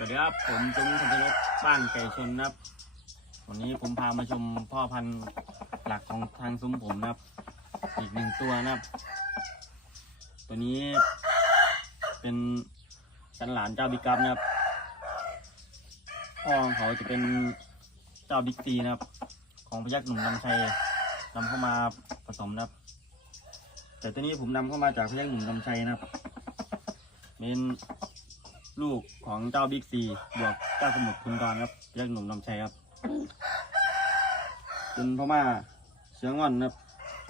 สวัสดีครับ ผมตุ้งธัญนกบ้านไก่ชนนะครับ วันนี้ผมพามาชมพ่อพันธุ์หลักของทางซุ้มผมนะครับ อีกหนึ่งตัวนะครับ ตัวนี้เป็นสันหลานเจ้าบิ๊กกัมนะครับ พ่อของเขาจะเป็นเจ้าบิ๊กซีนะครับ ของพยักหนุ่มนำชัยนำเข้ามาผสมนะครับ แต่ตัวนี้ผมนำเข้ามาจากพยักหนุ่มนำชัยนะครับ เป็น ลูกของเจ้าบิ๊กซีบวกเจ้าสมุทรคุณกรครับพยักหนุ่มนำชัยครับเป็นพม่าเชื้องอนนครับ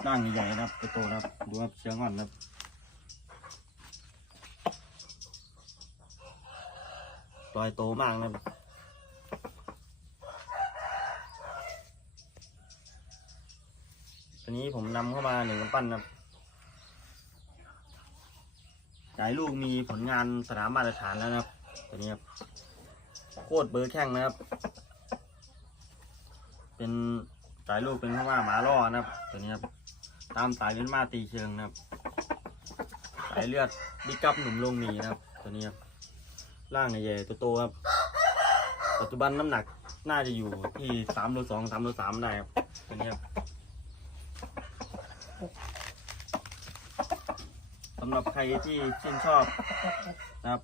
ร่างใหญ่ๆครับโตๆนะครับดูครับเชื้องอนนครับรอยโตมากนะครับตัวนี้ผมนำเข้ามาหนึ่งกำปั้นนครับ หลายลูกมีผลงานสนามมาตรฐานแล้วนะครับตัวนี้ครับโคตรเบอร์แข้งนะครับ เป็นสายลูกเป็นพม่าหมาล่อนะครับตัวนี้ครับตามสายเป็นมาตีเชิงนะครับ สายเลือดบิ๊กกับหนุ่มลงหนีนะครับ ตัวนี้ครับร่างใหญ่ๆโตครับปัจจุบันน้ำหนักน่าจะอยู่ที่สามโลสองสามโลสามได้ครับตัวนี้ครับ สำหรับใครที่ชื่นชอบนะครับ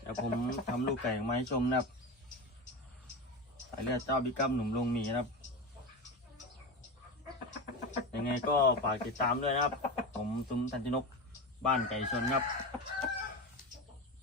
เดี๋ยวผมทำลูกไก่มาให้ชมนะครับสายเลือดเจ้าบิ๊กกัมหนุ่มลงหมีนะครับ ยังไงก็ฝากติดตามด้วยนะครับ ผมซุ้มทันจินกบ้านไก่ชนครับ